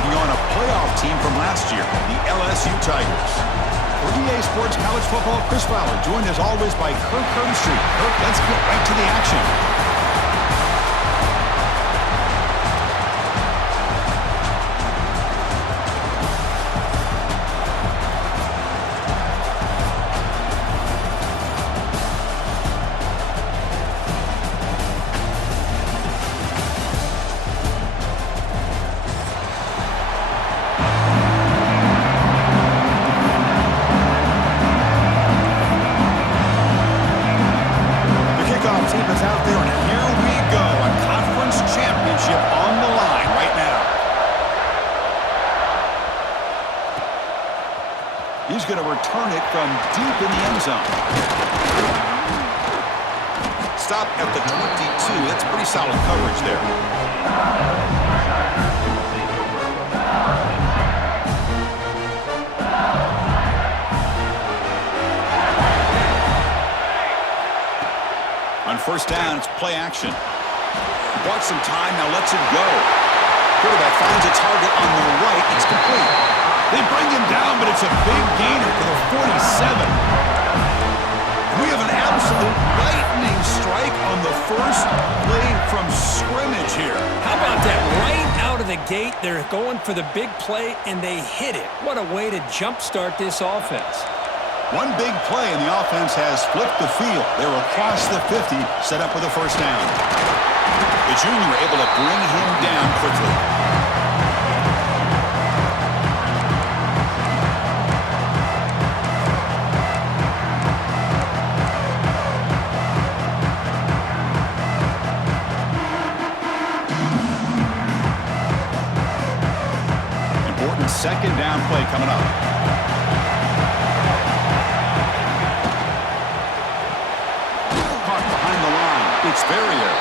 taking on a playoff team from last year, the LSU Tigers. For EA Sports College Football, Chris Fowler, joined as always by Kirk Herbstreit. Kirk, let's get right to the action. He's going to return it from deep in the end zone. Stop at the 22. That's pretty solid coverage there. On first down, it's play action. Bought some time, now lets it go. Quarterback finds a target on the right. It's complete. They bring him down, but it's a big gainer for the 47. We have an absolute lightning strike on the first play from scrimmage here. How about that? Right out of the gate, they're going for the big play, and they hit it. What a way to jumpstart this offense. One big play, and the offense has flipped the field. They're across the 50, set up with a first down. The junior able to bring him down quickly. Second down play coming up. Caught behind the line. It's Ferrier.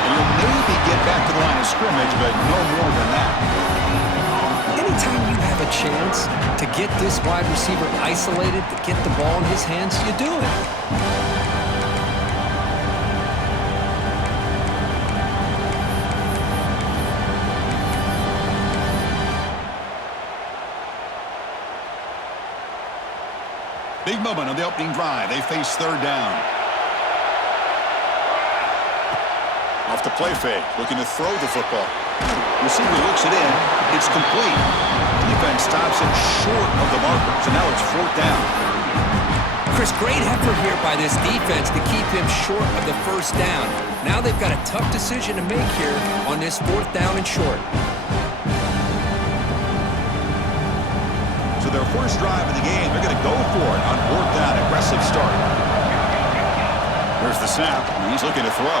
And you'll maybe get back to the line of scrimmage, but no more than that. Anytime you have a chance to get this wide receiver isolated, to get the ball in his hands, you do it. Big moment on the opening drive. They face third down. Off the play fake, looking to throw the football. Receiver looks it in. It's complete. Defense stops it short of the marker, so now it's fourth down. Chris, great effort here by this defense to keep him short of the first down. Now they've got a tough decision to make here on this fourth down and short. Their first drive of the game, they're going to go for it on fourth down. Aggressive start. There's the snap. He's looking to throw.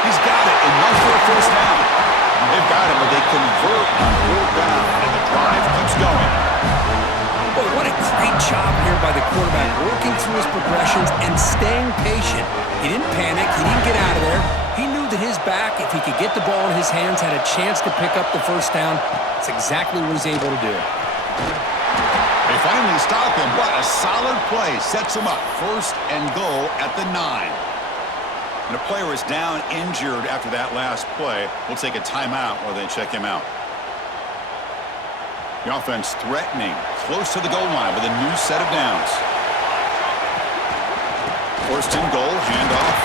He's got it. Enough for a first down. They've got it, but they convert on fourth down, and the drive keeps going. Boy, what a great job here by the quarterback, working through his progressions and staying patient. He didn't panic. He didn't get out of there. He knew that his back, if he could get the ball in his hands, had a chance to pick up the first down. That's exactly what he's able to do. They finally stop him. What a solid play. Sets him up. First and goal at the 9. And a player is down injured after that last play. We'll take a timeout while they check him out. The offense threatening. Close to the goal line with a new set of downs. First and goal. Handoff.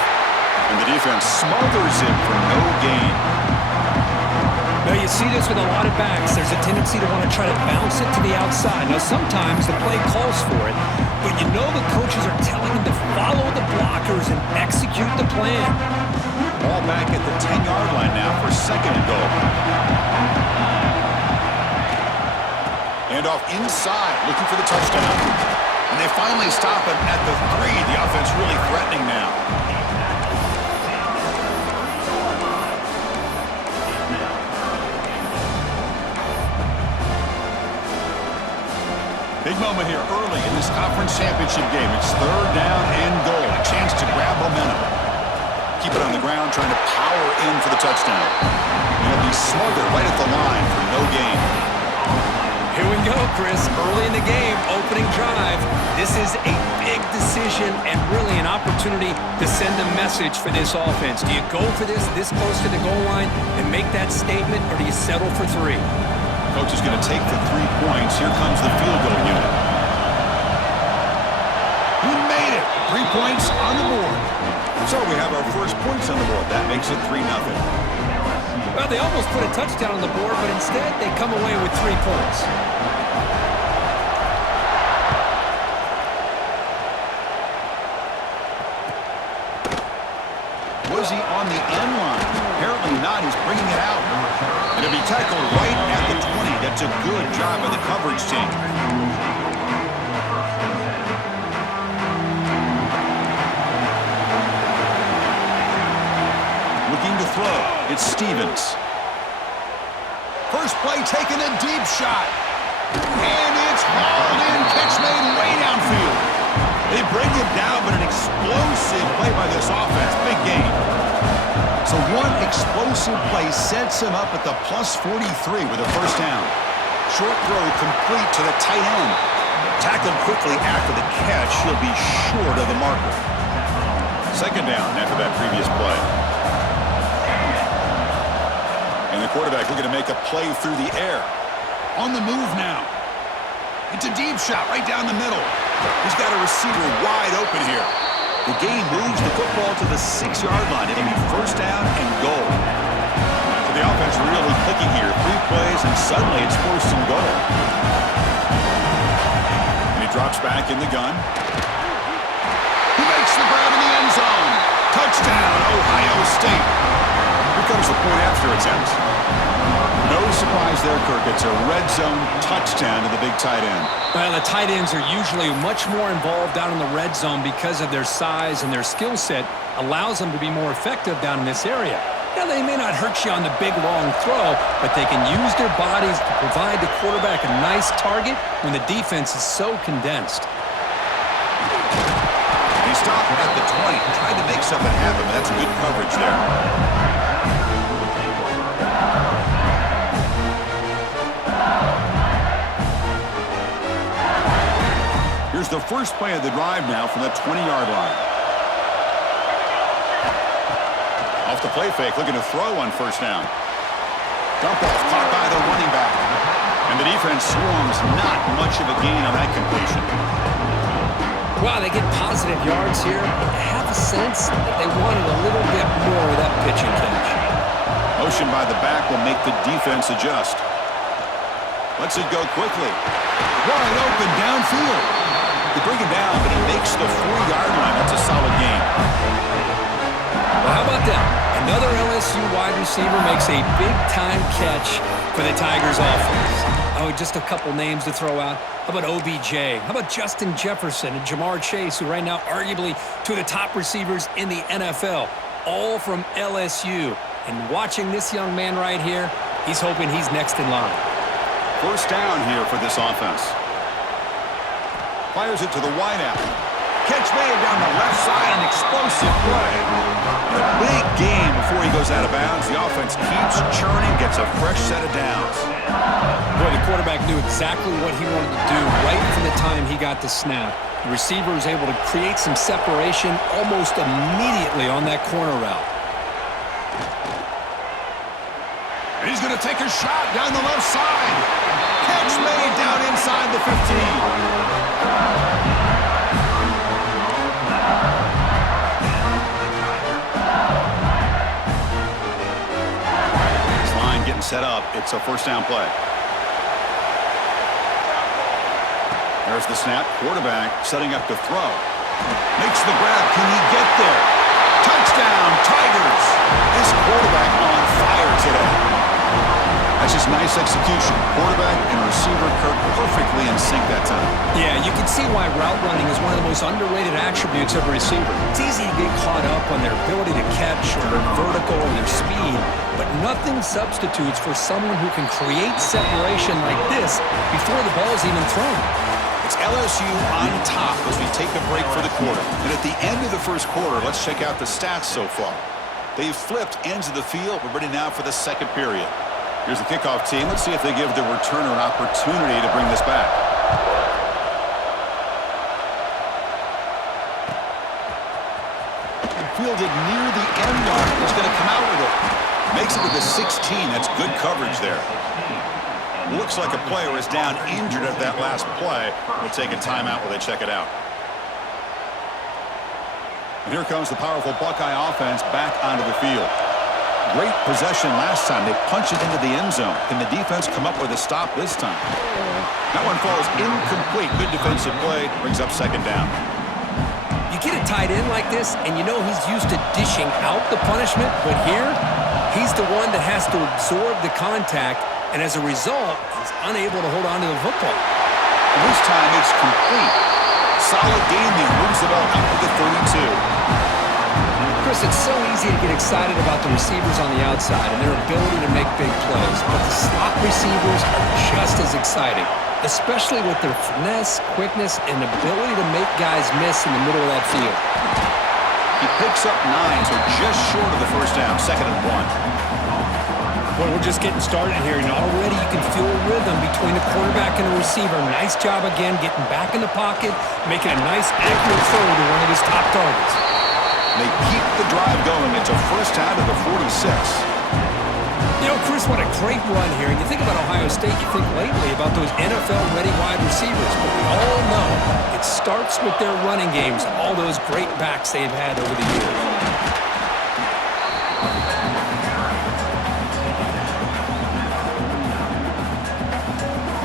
And the defense smothers it for no gain. Now, you see this with a lot of backs. There's a tendency to want to try to bounce it to the outside. Now, sometimes the play calls for it, but you know the coaches are telling them to follow the blockers and execute the plan. Ball back at the 10-yard line now for second and goal. Handoff inside, looking for the touchdown. And they finally stop him at the 3. The offense really threatening now. Big moment here early in this conference championship game. It's third down and goal. A chance to grab momentum. Keep it on the ground, trying to power in for the touchdown. They'll be smothered right at the line for no gain. Here we go, Chris. Early in the game, opening drive. This is a big decision and really an opportunity to send a message for this offense. Do you go for this close to the goal line and make that statement, or do you settle for 3? Coach is going to take the 3 points. Here comes the field goal unit. He made it. 3 points on the board. So we have our first points on the board. That makes it 3-0. Well, they almost put a touchdown on the board, but instead they come away with 3 points. Was he on the end line? Apparently not. He's bringing it out. And it'll be tackled right at the 20. That's a good job by the coverage team. Looking to throw. It's Stevens. First play taking a deep shot. And it's hauled in. Catch made way downfield. They bring him down, but an explosive play by this offense. Big gain. So one explosive play sets him up at the plus 43 with a first down. Short throw complete to the tight end. Tackled quickly after the catch. He'll be short of the marker. Second down after that previous play. And the quarterback looking to make a play through the air. On the move now. It's a deep shot right down the middle. He's got a receiver wide open here. The game moves the football to the 6-yard line. It'll be first down and goal. So the offense really clicking here. 3 plays, and suddenly it's first and goal. And he drops back in the gun. He makes the grab in the end zone. Touchdown, Ohio State. Here comes the point after attempt. No surprise there, Kirk. It's a red zone touchdown to the big tight end. Well, the tight ends are usually much more involved down in the red zone because of their size, and their skill set allows them to be more effective down in this area. Now, they may not hurt you on the big, long throw, but they can use their bodies to provide the quarterback a nice target when the defense is so condensed. He stopped at the 20, tried to make something happen, but that's good coverage there. Here's the first play of the drive now from the 20-yard line. Off the play fake, looking to throw on first down. Dump off caught by the running back. And the defense swarms, not much of a gain on that completion. Well, they get positive yards here. I have a sense that they wanted a little bit more of that pitch and catch. Motion by the back will make the defense adjust. Lets it go quickly. Wide open downfield. They bring him down, but he makes the 4-yard line. That's a solid gain. Well, how about that? Another LSU wide receiver makes a big-time catch for the Tigers offense. Oh, just a couple names to throw out. How about OBJ? How about Justin Jefferson and Jamar Chase, who right now arguably two of the top receivers in the NFL, all from LSU. And watching this young man right here, he's hoping he's next in line. First down here for this offense. Fires it to the wideout. Catch made down the left side, an explosive play. And a big gain before he goes out of bounds. The offense keeps churning, gets a fresh set of downs. Boy, the quarterback knew exactly what he wanted to do right from the time he got the snap. The receiver was able to create some separation almost immediately on that corner route. And he's going to take a shot down the left side. Catch made down inside the 15. Set up. It's a first down play. There's the snap. Quarterback setting up to throw. Makes the grab. Can he get there? Touchdown, Tigers. This quarterback on fire today. That's just nice execution. Quarterback and receiver Kirk perfectly in sync that time. Yeah, you can see why route running is one of the most underrated attributes of a receiver. It's easy to get caught up on their ability to catch or their vertical or their speed, but nothing substitutes for someone who can create separation like this before the ball is even thrown. It's LSU on top as we take a break for the quarter. And at the end of the first quarter, let's check out the stats so far. They've flipped ends of the field. We're ready now for the second period. Here's the kickoff team. Let's see if they give the returner an opportunity to bring this back. Fielded near the end line. He's going to come out with it. Makes it to the 16. That's good coverage there. Looks like a player is down injured at that last play. We'll take a timeout while they check it out. And here comes the powerful Buckeye offense back onto the field. Great possession last time. They punch it into the end zone. Can the defense come up with a stop this time? That one falls incomplete. Good defensive play. Brings up second down. You get a tight end like this, and you know he's used to dishing out the punishment, but here, he's the one that has to absorb the contact, and as a result, he's unable to hold on to the football. And this time it's complete. Solid game there. Moves the ball out to the 32. Chris, it's so easy to get excited about the receivers on the outside and their ability to make big plays, but the slot receivers are just as exciting, especially with their finesse, quickness, and ability to make guys miss in the middle of that field. He picks up 9, so just short of the first down, 2nd and 1. Well, we're just getting started here, and already you can feel a rhythm between the quarterback and the receiver. Nice job again getting back in the pocket, making a nice, accurate throw to one of his top targets. They keep the drive going. It's a first down to the 46. You know, Chris, what a great run here. And you think about Ohio State, you think lately about those NFL-ready wide receivers. But we all know it starts with their running games, all those great backs they've had over the years.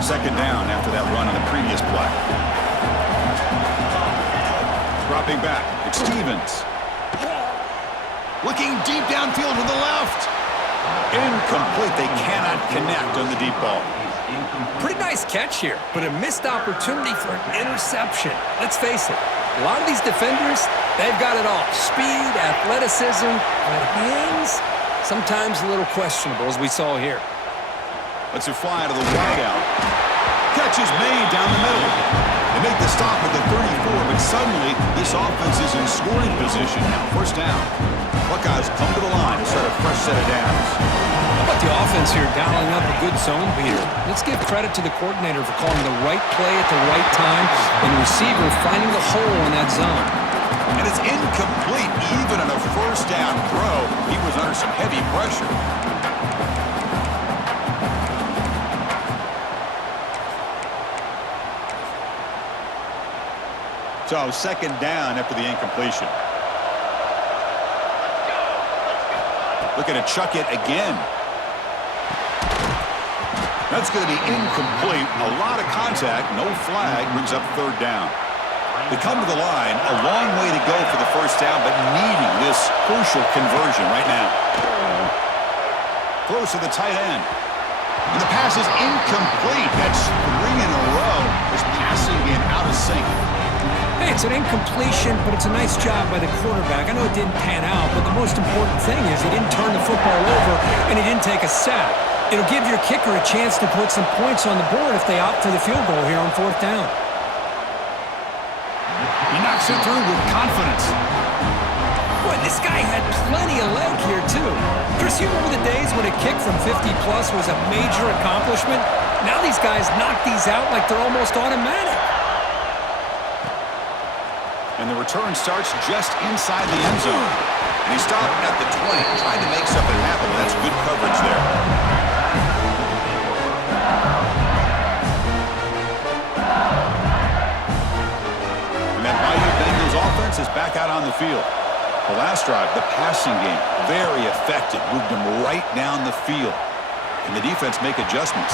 Second down after that run on the previous play. Dropping back, it's Stevens. Looking deep downfield to the left. Incomplete. They cannot connect on the deep ball. Pretty nice catch here, but a missed opportunity for an interception. Let's face it, a lot of these defenders, they've got it all. Speed, athleticism, but hands, sometimes a little questionable, as we saw here. Let's it fly to the wideout. Catch is made down the middle. They make the stop at the 34, but suddenly this offense is in scoring position now. First down. Buckeyes come to the line to start a fresh set of downs. How about the offense here dialing up a good zone beater? Let's give credit to the coordinator for calling the right play at the right time and the receiver finding the hole in that zone. And it's incomplete. Even on a first down throw, he was under some heavy pressure. So second down after the incompletion. Looking to chuck it again. That's going to be incomplete. A lot of contact, no flag, brings up third down. They come to the line, a long way to go for the first down, but needing this crucial conversion right now. Close to the tight end. And the pass is incomplete. That's 3 in a row. His passing game out of sync. Hey, it's an incompletion, but it's a nice job by the quarterback. I know it didn't pan out, but the most important thing is he didn't turn the football over and he didn't take a sack. It'll give your kicker a chance to put some points on the board if they opt for the field goal here on fourth down. He knocks it through with confidence. Boy, this guy had plenty of leg here, too. Chris, you remember the days when a kick from 50-plus was a major accomplishment? Now these guys knock these out like they're almost automatic. And the return starts just inside the end zone. And he stopped at the 20, trying to make something happen. That's good coverage there. And that Bayou Bengals offense is back out on the field. The last drive, the passing game, very effective. Moved them right down the field. Can the defense make adjustments?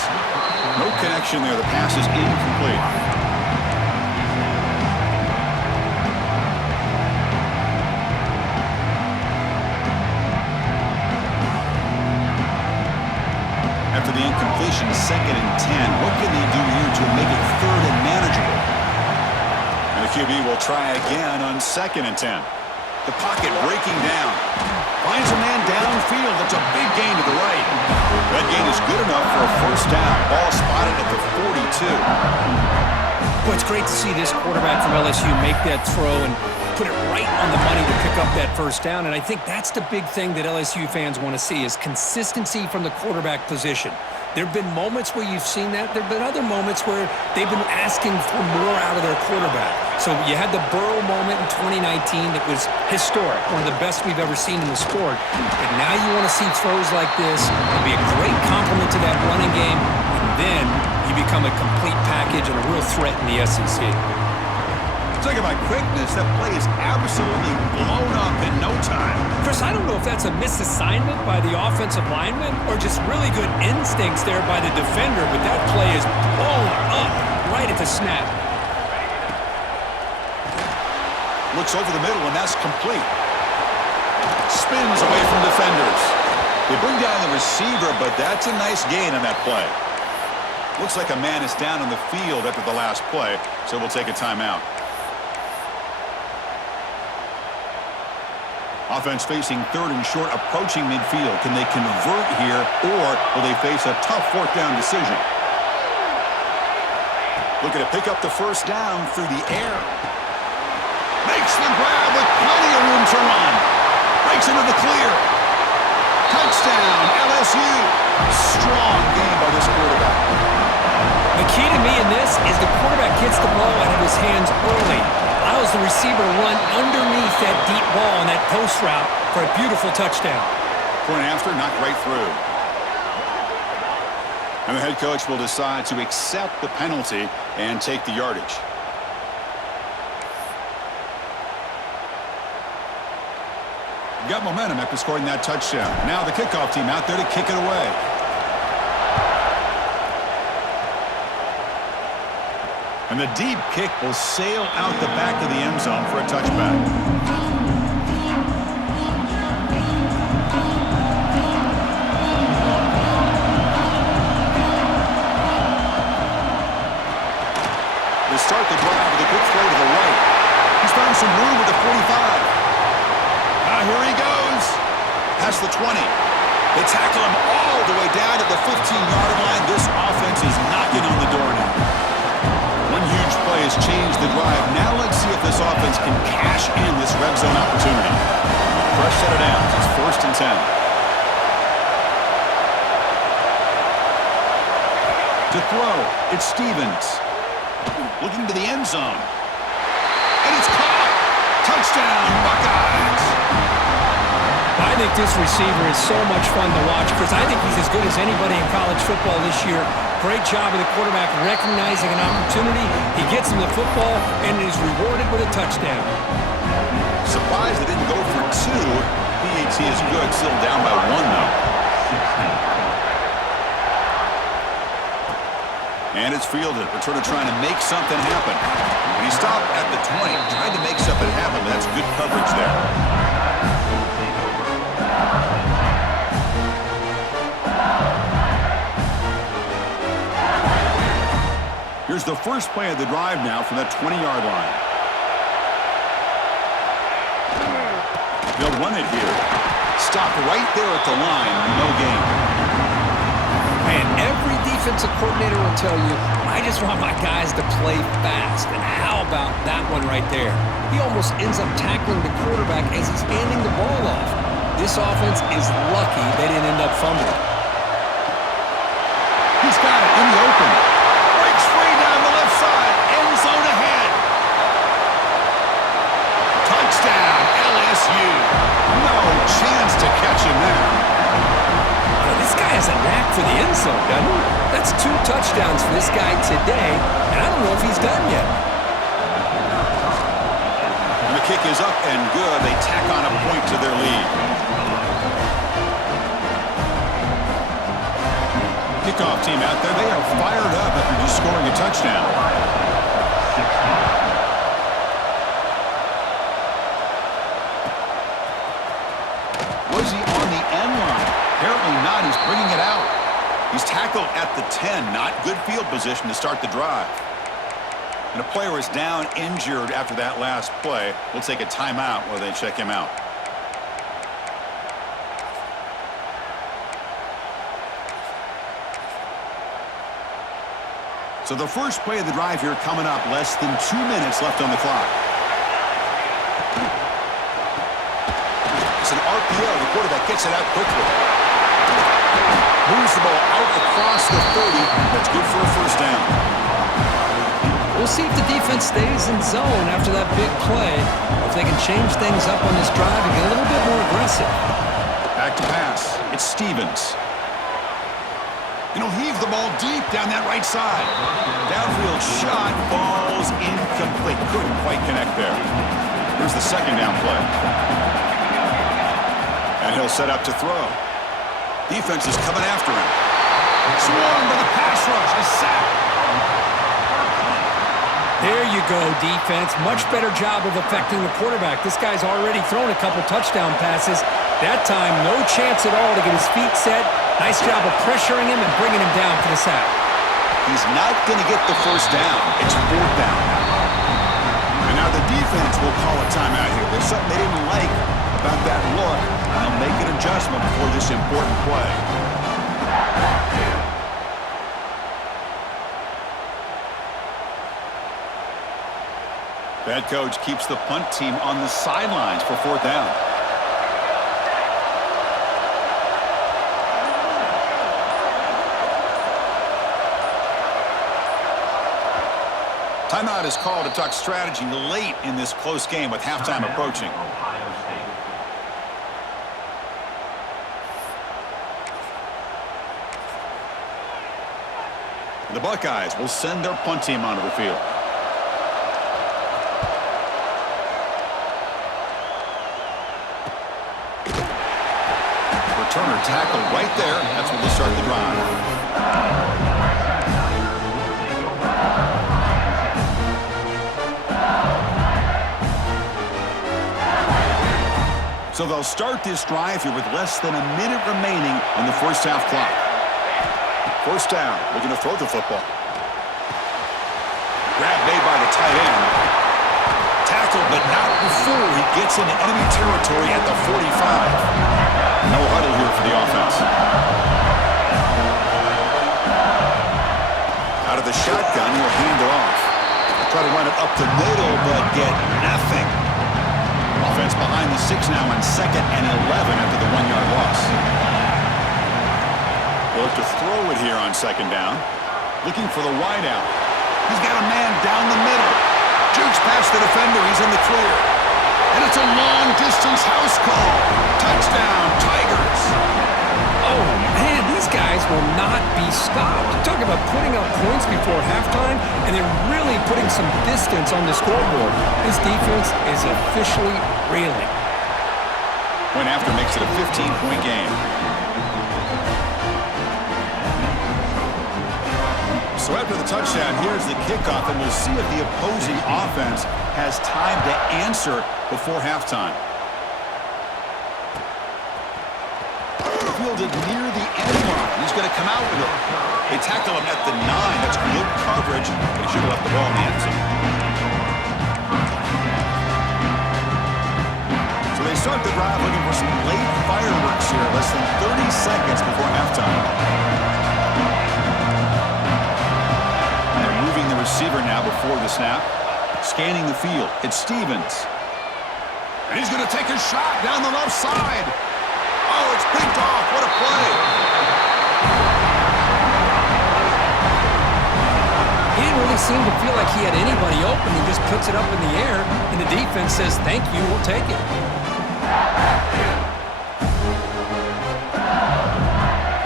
No connection there. The pass is incomplete. After the incompletion, 2nd and 10. What can they do here to make it 3rd and manageable? And the QB will try again on 2nd and 10. The pocket breaking down. Finds a man downfield. That's a big gain to the right. That gain is good enough for a first down. Ball spotted at the 42. Boy, it's great to see this quarterback from LSU make that throw and put it right on the money to pick up that first down. And I think that's the big thing that LSU fans want to see is consistency from the quarterback position. There have been moments where you've seen that. There have been other moments where they've been asking for more out of their quarterback. So you had the Burrow moment in 2019 that was historic, one of the best we've ever seen in the sport. But now you want to see throws like this. It'll be a great compliment to that running game. And then become a complete package and a real threat in the SEC. Talking about quickness, that play is absolutely blown up in no time. Chris, I don't know if that's a misassignment by the offensive lineman or just really good instincts there by the defender, but that play is blown up right at the snap. Looks over the middle, and that's complete. Spins away from defenders. They bring down the receiver, but that's a nice gain on that play. Looks like a man is down on the field after the last play, so we'll take a timeout. Offense facing third and short, approaching midfield. Can they convert here, or will they face a tough fourth down decision? Looking to pick up the first down through the air. Makes the grab with plenty of room to run. Breaks into the clear. Touchdown, LSU. Strong game by this quarterback. The key to me in this is the quarterback gets the ball out of his hands early. Allows the receiver to run underneath that deep ball on that post route for a beautiful touchdown. Point after, knocked right through. And the head coach will decide to accept the penalty and take the yardage. Got momentum after scoring that touchdown. Now the kickoff team out there to kick it away. And the deep kick will sail out the back of the end zone for a touchback. They start the drive with a quick throw to the right. He's found some room with the 45. Here he goes. Past the 20. They tackle him all the way down to the 15-yard line. This offense is knocking on the door now. One huge play has changed the drive. Now let's see if this offense can cash in this red zone opportunity. Fresh set of downs. It's 1st and 10. To throw, it's Stevens. Looking to the end zone. And it's caught. Touchdown, Buckeyes. I think this receiver is so much fun to watch because I think he's as good as anybody in college football this year. Great job of the quarterback recognizing an opportunity. He gets him the football and is rewarded with a touchdown. Surprised they didn't go for 2. PAT is good, still down by 1 though. And it's fielded. Returner trying to make something happen. And he stopped at the 20, trying to make something happen, but that's good coverage there. Here's the first play of the drive now from that 20-yard line. They'll run it here. Stopped right there at the line. No gain. Man, every defensive coordinator will tell you, I just want my guys to play fast. And how about that one right there? He almost ends up tackling the quarterback as he's handing the ball off. This offense is lucky they didn't end up fumbling. He's got it in the open. Breaks free down the left side. End zone ahead. Touchdown, LSU. No chance to catch him there. This guy has a knack for the end zone, doesn't he? That's 2 touchdowns for this guy today, and I don't know if he's done yet. And the kick is up and good. They tack on a point to their lead. Kickoff team out there. They are fired up after just scoring a touchdown. Was he on the end line? Apparently not. He's bringing it out. He's tackled at the 10. Not good field position to start the drive. And a player is down injured after that last play. We'll take a timeout while they check him out. So the first play of the drive here coming up. Less than 2 minutes left on the clock. It's an RPO. The quarterback gets it out quickly. Moves the ball out across the 30. That's good for a first down. We'll see if the defense stays in zone after that big play, or if they can change things up on this drive and get a little bit more aggressive. Back to pass. It's Stevens. And he'll heave the ball deep down that right side. Downfield shot falls incomplete. Couldn't quite connect there. Here's the second down play. And he'll set up to throw. Defense is coming after him. Swarmed by the pass rush. A sack. There you go, defense. Much better job of affecting the quarterback. This guy's already thrown a couple touchdown passes. That time, no chance at all to get his feet set. Nice job of pressuring him and bringing him down for the sack. He's not going to get the first down. It's fourth down now. And now the defense will call a timeout here. There's something they didn't like about that look. They'll make an adjustment for this important play. The head coach keeps the punt team on the sidelines for fourth down. Timeout is called to talk strategy late in this close game with halftime approaching. The Buckeyes will send their punt team onto the field. Returner tackled right there. That's when they start the drive. So they'll start this drive here with less than a minute remaining on the first half clock. First down, looking to throw the football. Grab made by the tight end. Tackled, but not before he gets into enemy territory at the 45. No huddle here for the offense. Out of the shotgun, he'll hand it off. Try to run it up the middle, but get nothing. Offense behind the 6 now on 2nd and 11 after the 1-yard loss. They'll look to throw it here on 2nd down. Looking for the wideout. He's got a man down the middle. Jukes past the defender. He's in the clear. And it's a long-distance house call. Touchdown, Tigers. Oh, man, these guys will not be stopped. Talk about putting up points before halftime and then really putting some distance on the scoreboard. This defense is officially reeling. Point after makes it a 15-point game. So after the touchdown, here's the kickoff, and we'll see if the opposing offense has time to answer before halftime. Fielded near the end line. He's going to come out with it. They tackle him at the 9. That's good coverage, but he should have left the ball in the end zone. So they start the drive looking for some late fireworks here, less than 30 seconds before halftime. Moving the receiver now before the snap. Scanning the field. It's Stevens. And he's going to take a shot down the left side. Oh, it's picked off. What a play. He didn't really seem to feel like he had anybody open. He just puts it up in the air, and the defense says, thank you, we'll take it.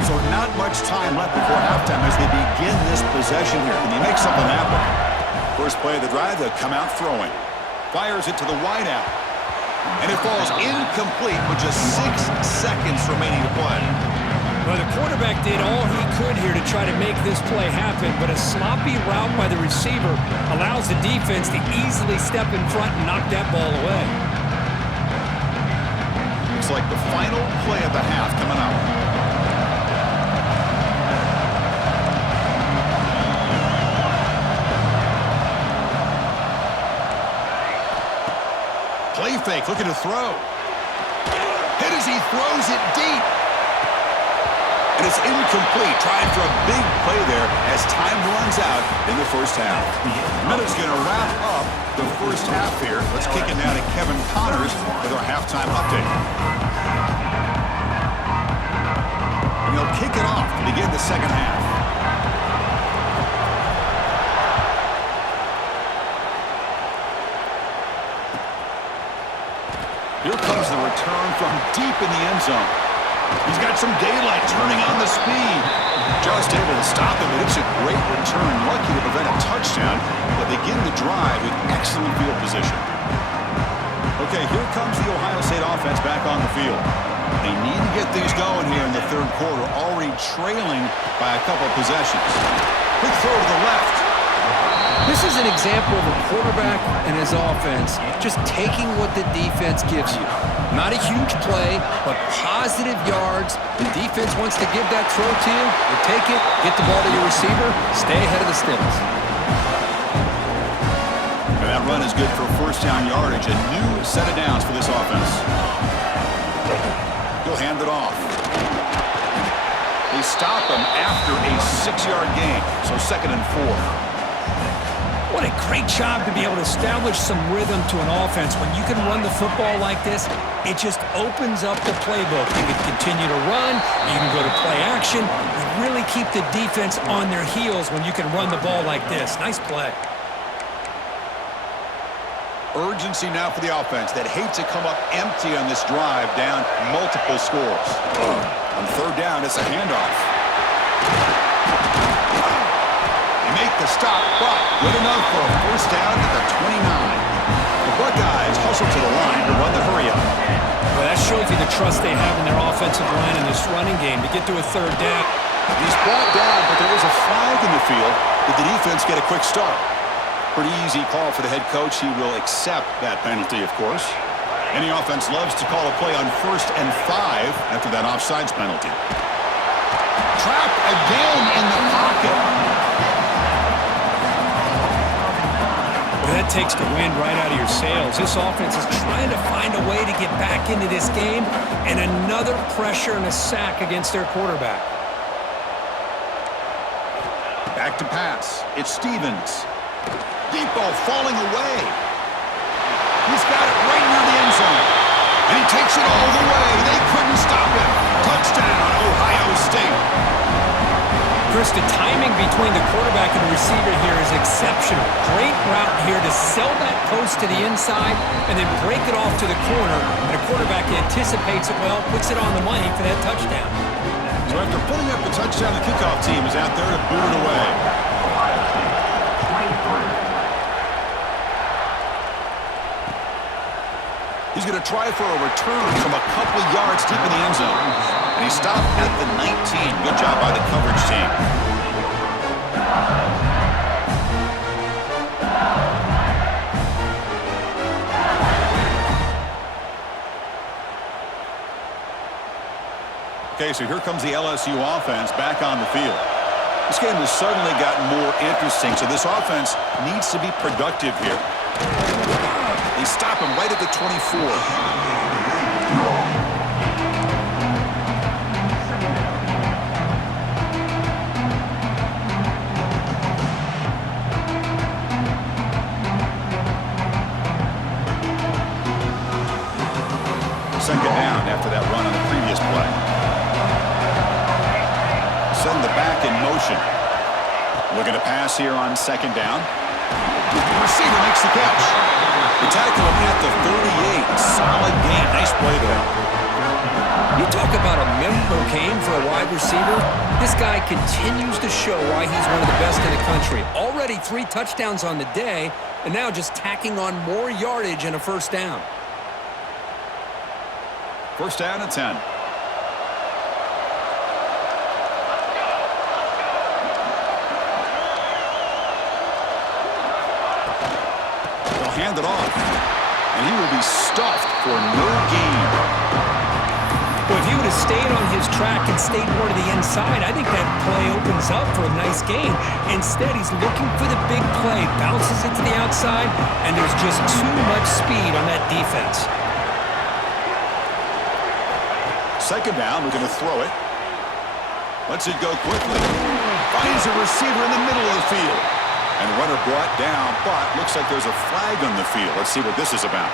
So not much time left before halftime as they begin this possession here. Can they make something happen? First play of the drive, they'll come out throwing. Fires it to the wideout. And it falls incomplete with just 6 seconds remaining to play. Well, the quarterback did all he could here to try to make this play happen, but a sloppy route by the receiver allows the defense to easily step in front and knock that ball away. Looks like the final play of the half coming up. Play fake, looking to throw. Hit as he throws it deep. And it's incomplete. Trying for a big play there as time runs out in the first half. Miller's going to wrap up the first half here. Let's kick it now to Kevin Connors with our halftime update. And he'll kick it off to begin the second half. Here comes the return from deep in the end zone. He's got some daylight turning on the speed. Just able to stop him, but it's a great return. Lucky to prevent a touchdown, but begin the drive with excellent field position. Okay, here comes the Ohio State offense back on the field. They need to get things going here in the third quarter, already trailing by a couple possessions. Quick throw to the left. This is an example of a quarterback and his offense just taking what the defense gives you. Not a huge play, but positive yards. The defense wants to give that throw to you. You take it, get the ball to your receiver, stay ahead of the sticks. And that run is good for first down yardage. A new set of downs for this offense. He'll hand it off. They stop him after a 6-yard gain, so 2nd and 4. What a great job to be able to establish some rhythm to an offense. When you can run the football like this, it just opens up the playbook. You can continue to run. You can go to play action. You really keep the defense on their heels when you can run the ball like this. Nice play. Urgency now for the offense that hate to come up empty on this drive, down multiple scores. On 3rd down, it's a handoff. Make the stop, but good enough for a first down at the 29. The Buckeyes hustle to the line to run the hurry-up. Well, that shows you the trust they have in their offensive line in this running game to get to a 3rd down. He's brought down, but there is a flag in the field. Did the defense get a quick start? Pretty easy call for the head coach. He will accept that penalty, of course. Any offense loves to call a play on 1st and 5 after that offsides penalty. Trapped again in the pocket. That takes the wind right out of your sails. This offense is trying to find a way to get back into this game, and another pressure and a sack against their quarterback. Back to pass. It's Stevens. Depot falling away. He's got it right near the end zone. And he takes it all the way. They couldn't stop him. Touchdown, Ohio State. Chris, the timing between the quarterback and the receiver here is exceptional. Great route here to sell that post to the inside and then break it off to the corner. And the quarterback anticipates it well, puts it on the money for that touchdown. So after putting up the touchdown, the kickoff team is out there to boot it away. He's going to try for a return from a couple yards deep in the end zone. And he stopped at the 19. Good job by the coverage team. Okay, so here comes the LSU offense back on the field. This game has suddenly gotten more interesting, so this offense needs to be productive here. They stop him right at the 24. Second down after that run on the previous play. Send the back in motion. Looking to pass here on 2nd down. The receiver makes the catch. They tackle him at the 38. Solid game. Nice play there. You talk about a member game for a wide receiver. This guy continues to show why he's one of the best in the country. Already 3 touchdowns on the day, and now just tacking on more yardage and a first down. First down at 10. They'll hand it off. And he will be stuffed for no gain. Well, if he would have stayed on his track and stayed more to the inside, I think that play opens up for a nice gain. Instead, he's looking for the big play, bounces it to the outside, and there's just too much speed on that defense. Second down, we're going to throw it. Lets it go quickly. Finds a receiver in the middle of the field. And runner brought down, but looks like there's a flag on the field. Let's see what this is about.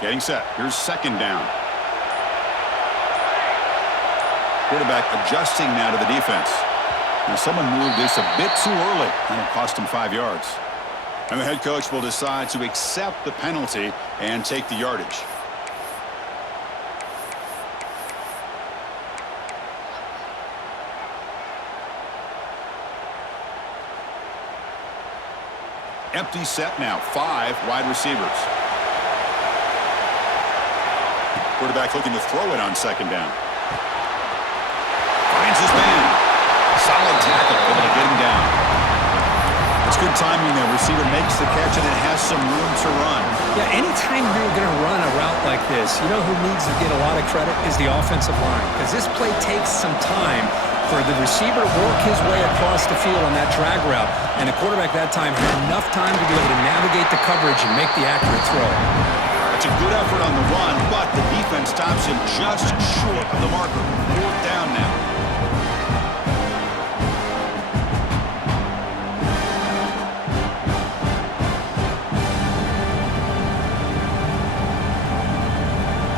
Getting set. Here's second down. Quarterback adjusting now to the defense. Now someone moved this a bit too early, and it cost him 5 yards. And the head coach will decide to accept the penalty and take the yardage. Empty set now, 5 wide receivers. Quarterback looking to throw it on second down. Finds his man. Solid tackle, able to get him down. It's good timing there. Receiver makes the catch and it has some room to run. Yeah, anytime you're going to run a route like this, you know who needs to get a lot of credit is the offensive line. Because this play takes some time for the receiver to work his way across the field on that drag route. And the quarterback that time had enough time to be able to navigate the coverage and make the accurate throw. That's a good effort on the run, but the defense stops him just short of the marker. 4th down now.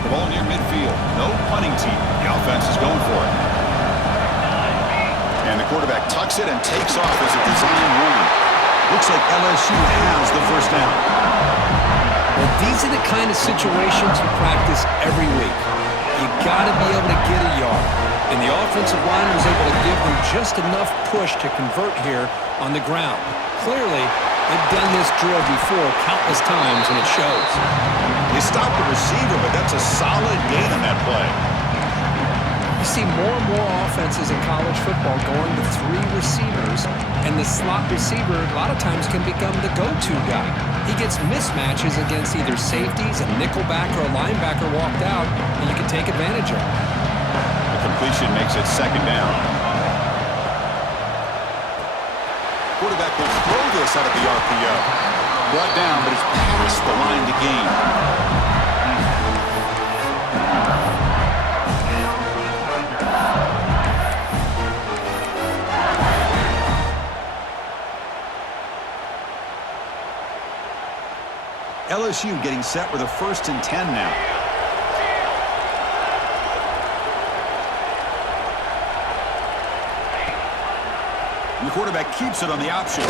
The ball near midfield. No punting team. The offense is going for it. And the quarterback tucks it and takes off as a design run. Looks like LSU has the first down. Well, these are the kind of situations you practice every week. You got to be able to get a yard. And the offensive line was able to give them just enough push to convert here on the ground. Clearly, they've done this drill before countless times, and it shows. They stopped the receiver, but that's a solid gain on that play. You see more and more offenses in college football going to 3 receivers, and the slot receiver a lot of times can become the go-to guy. He gets mismatches against either safeties, a nickelback, or a linebacker walked out, and you can take advantage of it. The completion makes it second down. Quarterback will throw this out of the RPO. Brought down, but it's past the line to gain. LSU getting set with a 1st and 10 now. And the quarterback keeps it on the option.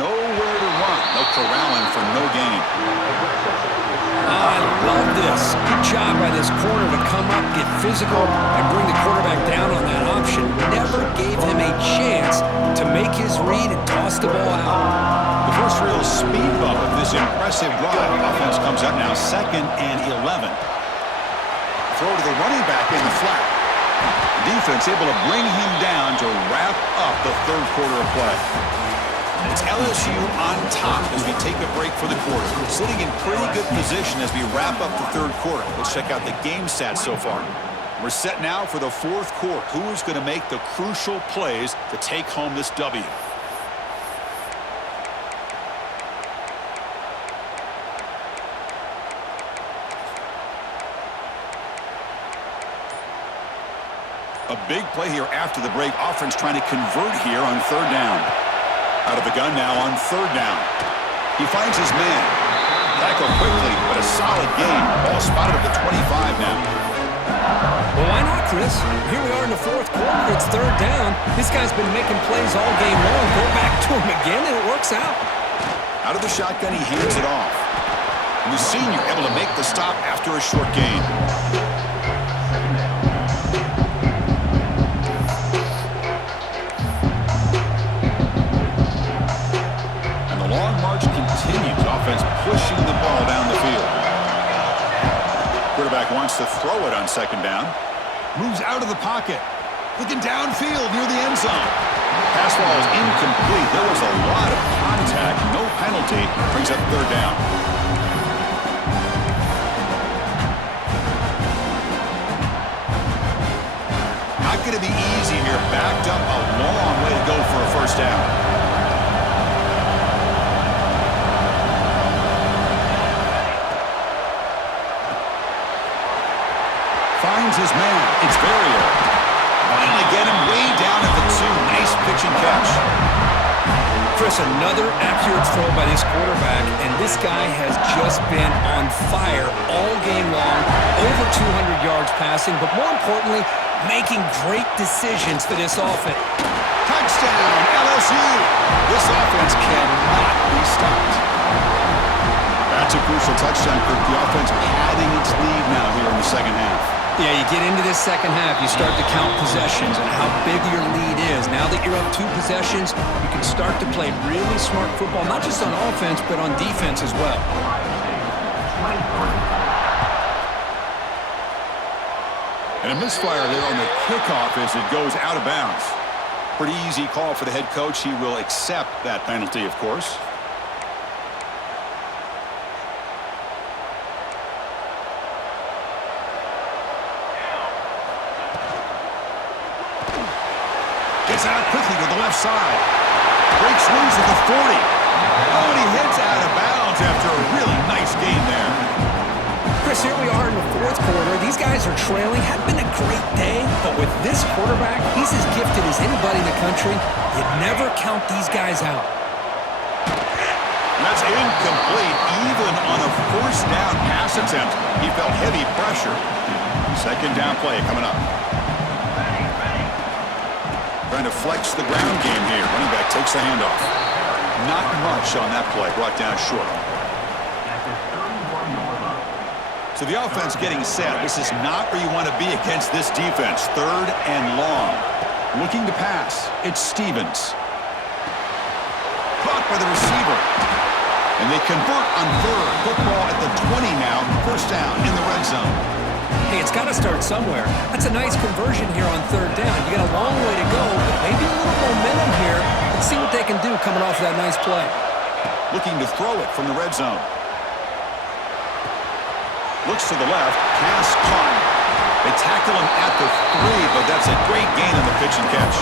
Nowhere to run. They'll corral him for no gain. I love this. Good job by this corner to come up, get physical, and bring the quarterback down on that option. Never gave him a chance to make his read and toss the ball out. The first real speed bump of this impressive drive. Offense comes up now 2nd and 11. Throw to the running back in the flat. The defense able to bring him down to wrap up the 3rd quarter of play. It's LSU on top as we take a break for the quarter. Sitting in pretty good position as we wrap up the 3rd quarter. Let's check out the game stats so far. We're set now for the 4th quarter. Who is going to make the crucial plays to take home this W? A big play here after the break. Offense trying to convert here on 3rd down. Out of the gun now on 3rd down. He finds his man. Tackle quickly, but a solid gain. Ball spotted at the 25 now. Well, why not, Chris? Here we are in the 4th quarter. It's 3rd down. This guy's been making plays all game long. Go back to him again, and it works out. Out of the shotgun, he hands it off. And the senior able to make the stop after a short gain. Continues. Offense pushing the ball down the field. Quarterback wants to throw it on 2nd down. Moves out of the pocket. Looking downfield near the end zone. Pass ball is incomplete. There was a lot of contact. No penalty. Brings up 3rd down. Not going to be easy here. Backed up a long way to go for a 1st down. Finds his man. It's Barrier. Finally get him way down at the 2. Nice pitch and catch. Chris, Here's another accurate throw by this quarterback, and this guy has just been on fire all game long, over 200 yards passing, but more importantly, making great decisions for this offense. Touchdown, LSU! This offense cannot be stopped. That's a crucial touchdown, Kirk. The offense padding its lead now here in the second half. Yeah, you get into this second half, you start to count possessions and how big your lead is. Now that you're up 2 possessions, you can start to play really smart football, not just on offense, but on defense as well. And a misfire there on the kickoff as it goes out of bounds. Pretty easy call for the head coach. He will accept that penalty, of course. Gets out quickly to the left side. Breaks loose at the 40. Oh, and he heads out of bounds after a really nice game there. Chris, here we are in the 4th quarter. These guys are trailing. Had been a great day, but with this quarterback, he's as gifted as anybody in the country. You never count these guys out. That's incomplete. Even on a first down pass attempt, he felt heavy pressure. Second down play coming up. Trying to flex the ground game here. Running back takes the handoff. Not much on that play. Brought down short. So the offense getting set. This is not where you want to be against this defense. 3rd and long. Looking to pass. It's Stevens. Caught by the receiver. And they convert on 3rd. Football at the 20 now. First down in the red zone. Hey, it's got to start somewhere. That's a nice conversion here on 3rd down. You got a long way to go, but maybe a little momentum here. Let's see what they can do coming off of that nice play. Looking to throw it from the red zone. Looks to the left. Pass caught. They tackle him at the 3, but that's a great gain on the pitch and catch.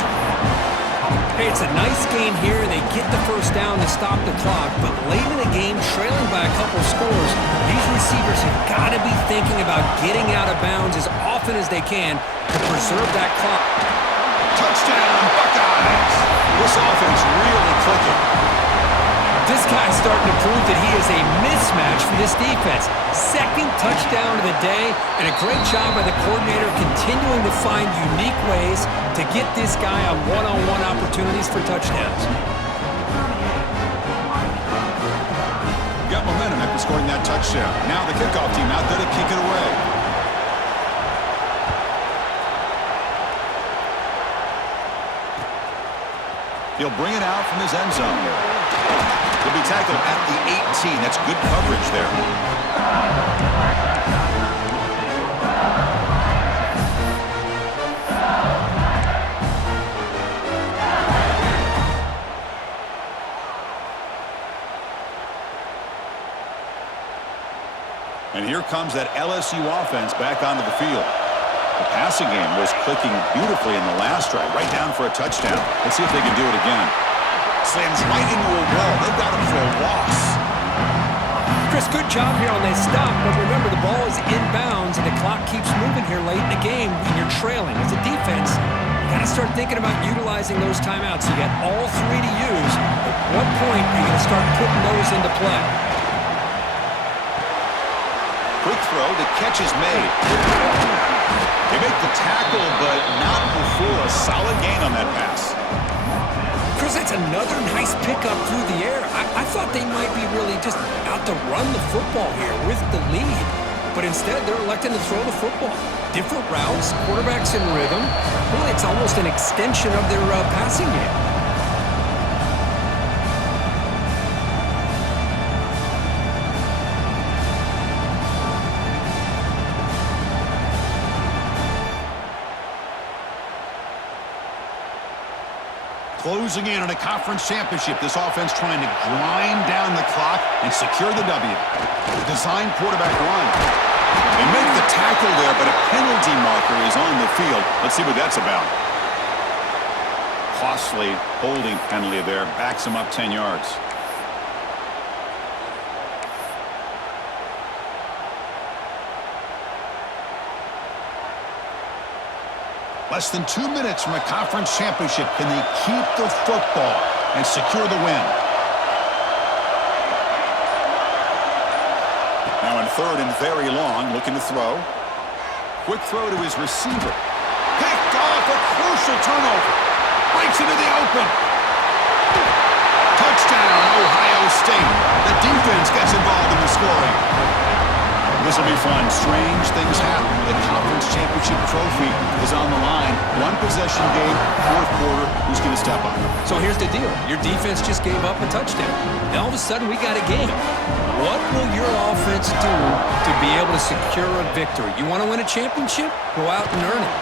Hey, it's a nice game here. They get the first down to stop the clock, but late in the game, trailing by a couple scores, these receivers have got to be thinking about getting out of bounds as often as they can to preserve that clock. Touchdown, Buckeyes! This offense really clicking. This guy's starting to prove that he is a mismatch for this defense. 2nd touchdown of the day, and a great job by the coordinator continuing to find unique ways to get this guy on one-on-one opportunities for touchdowns. Got momentum after scoring that touchdown. Now the kickoff team out there to kick it away. He'll bring it out from his end zone. He'll be tackled at the 18. That's good coverage there. And here comes that LSU offense back onto the field. The passing game was clicking beautifully in the last drive, right down for a touchdown. Let's see if they can do it again. Slams right into a wall. They've got him for a loss. Chris, good job here on that stop, but remember the ball is inbounds and the clock keeps moving here late in the game when you're trailing. As a defense, you got to start thinking about utilizing those timeouts. You got all 3 to use. At what point are you going to start putting those into play? Quick throw. The catch is made. They make the tackle, but not before a solid gain on that pass. Chris, it's another nice pickup through the air. I thought they might be really just out to run the football here with the lead. But instead, they're electing to throw the football. Different routes, quarterbacks in rhythm. Really, it's almost an extension of their passing game. Closing in on a conference championship, this offense trying to grind down the clock and secure the W. Design quarterback run. They make the tackle there, but a penalty marker is on the field. Let's see what that's about. Costly holding penalty there. Backs him up 10 yards. Less than 2 minutes from a conference championship. Can they keep the football? and secure the win. Now in third and very long, looking to throw. Quick throw to his receiver. Picked off, a crucial turnover. Breaks into the open. Touchdown, Ohio State. The defense gets involved in the scoring. This will be fun. Strange things happen. The conference championship trophy is on the line. One possession game, fourth quarter. Who's going to step up? So here's the deal. Your defense just gave up a touchdown. Now all of a sudden we got a game. What will your offense do to be able to secure a victory? You want to win a championship? Go out and earn it.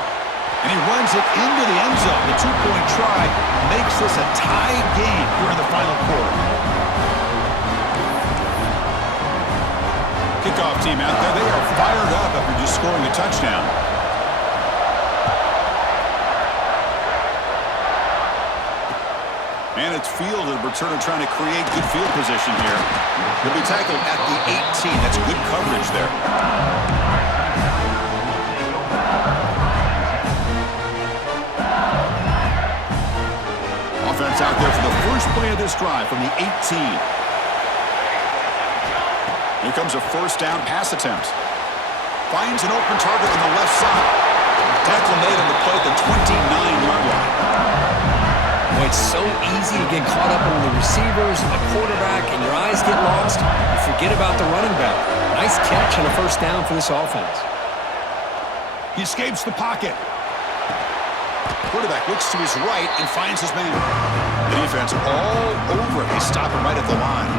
And he runs it into the end zone. The two-point try makes this a tied game here in the final quarter. Kickoff team out there. They are fired up after just scoring a touchdown. And it's fielded. Returner trying to create good field position here. He'll be tackled at the 18. That's good coverage there. Offense out there for the first play of this drive from the 18. Here comes a first down pass attempt. Finds an open target on the left side. Tackle made on the play at the 29-yard line. Well, it's so easy to get caught up in the receivers and the quarterback, and your eyes get lost. You forget about the running back. Nice catch and a first down for this offense. He escapes the pocket. Quarterback looks to his right and finds his man. The defense all over it. They stop him right at the line.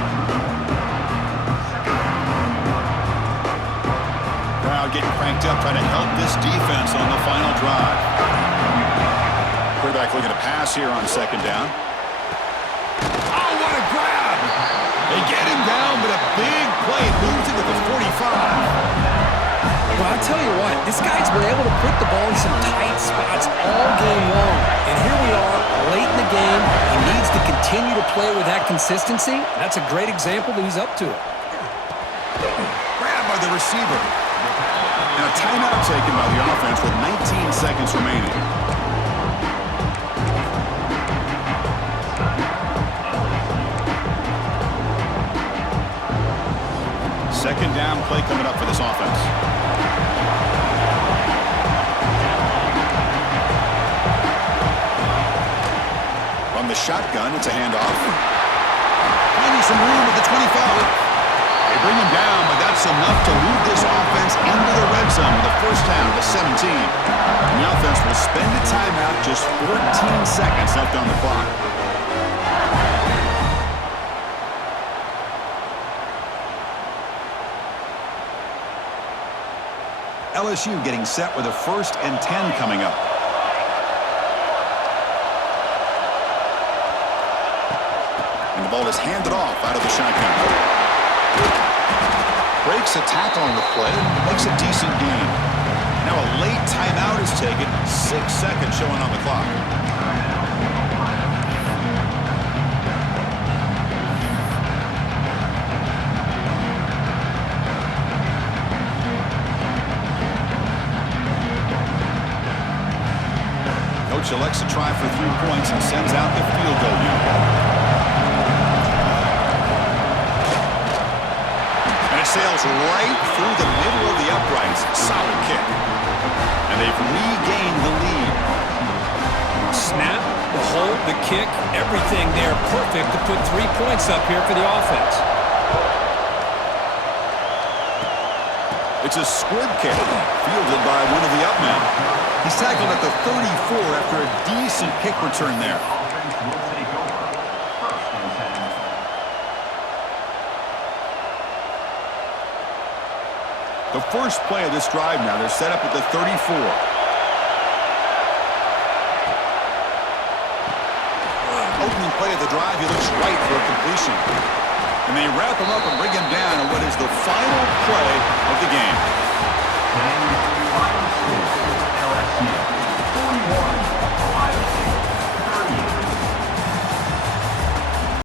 Crowd getting cranked up, trying to help this defense on the final drive. Quarterback looking to pass here on second down. Oh, what a grab! They get him down, but a big play moves into the 45. Well, I'll tell you what, this guy's been able to put the ball in some tight spots all game long. And here we are, late in the game. He needs to continue to play with that consistency. That's a great example that he's up to it. Grabbed by the receiver. And a timeout taken by the offense with 19 seconds remaining. Second down play coming up for this offense. From the shotgun, it's a handoff. Finding some room at the 25. They bring him down, but that's enough to move this offense into the red zone with a first down to 17. And the offense will spend a timeout, just 14 seconds left on the clock. LSU getting set with a first and 10 coming up. And the ball is handed off out of the shotgun. Breaks a tackle on the play, makes a decent gain. Now a late timeout is taken, 6 seconds showing on the clock. Coach elects to try for 3 points and sends out the field goal unit. And it sails right through the middle of the uprights. Solid kick. And they've regained the lead. Snap, the hold, the kick, everything there perfect to put 3 points up here for the offense. It's a squib kick, fielded by one of the up men. He's tackled at the 34 after a decent kick return there. The first play of this drive now, they're set up at the 34. Opening play of the drive, he looks right for a completion. And they wrap him up and bring him down on what is the final play of the game.